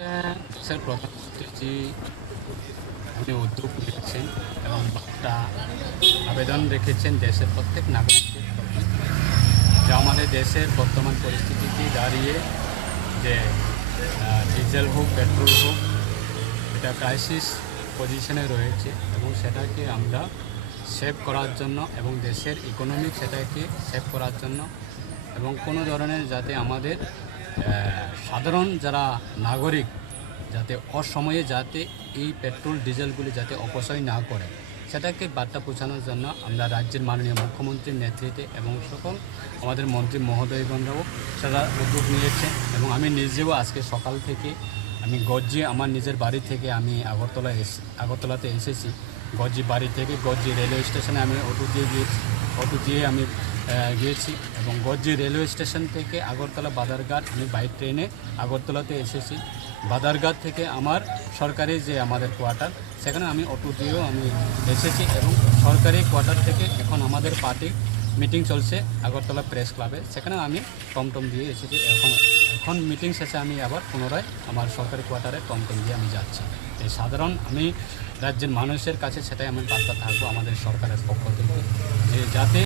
দেশের প্রধানমন্ত্রীজি উনি উদ্যোগ নিয়েছেন এবং একটা আবেদন রেখেছেন দেশের প্রত্যেক নাগরিকদের প্রতি, যে আমাদের দেশের বর্তমান পরিস্থিতিতে দাঁড়িয়ে যে ডিজেল হোক পেট্রোল হোক এটা ক্রাইসিস পজিশনে রয়েছে এবং সেটাকে আমরা সেভ করার জন্য এবং দেশের ইকোনমিক সেটাকে সেভ করার জন্য এবং কোনো ধরনের যাতে আমাদের সাধারণ যারা নাগরিক যাতে অসময়ে যাতে এই পেট্রোল ডিজেলগুলি যাতে অপচয় না করে সেটাকে বার্তা পৌঁছানোর জন্য আমরা রাজ্যের মাননীয় মুখ্যমন্ত্রীর নেতৃত্বে এবং সকল আমাদের মন্ত্রী মহোদয়গণরাও সেটা উদ্যোগ নিয়েছে এবং আমি নিজেও আজকে সকাল থেকে আমি গজ্জি আমার নিজের বাড়ি থেকে আমি আগরতলাতে এসেছি। গজ্জি বাড়ি থেকে গজ্জি রেলওয়ে স্টেশনে আমি অটো দিয়ে আমি গিয়েছি এবং গজ্জি রেলওয়ে স্টেশন থেকে আগরতলা বাদারঘাট আমি বাই ট্রেনে আগরতলাতে এসেছি। বাদারঘাট থেকে আমার সরকারি যে আমাদের কোয়ার্টার সেখানে আমি অটো দিয়েও আমি এসেছি এবং সরকারি কোয়ার্টার থেকে এখন আমাদের পার্টি মিটিং চলছে আগরতলা প্রেস ক্লাবে, সেখানে আমি টমটম দিয়ে এসেছি। এখন মিটিং শেষে আমি আবার পুনরায় আমার সরকারি কোয়ার্টারে টমটম দিয়ে আমি যাচ্ছি। এই সাধারণ আমি রাজ্যের মানুষের কাছে সেটাই আমি বার্তা থাকবো আমাদের সরকারের পক্ষ থেকে, যে যাতে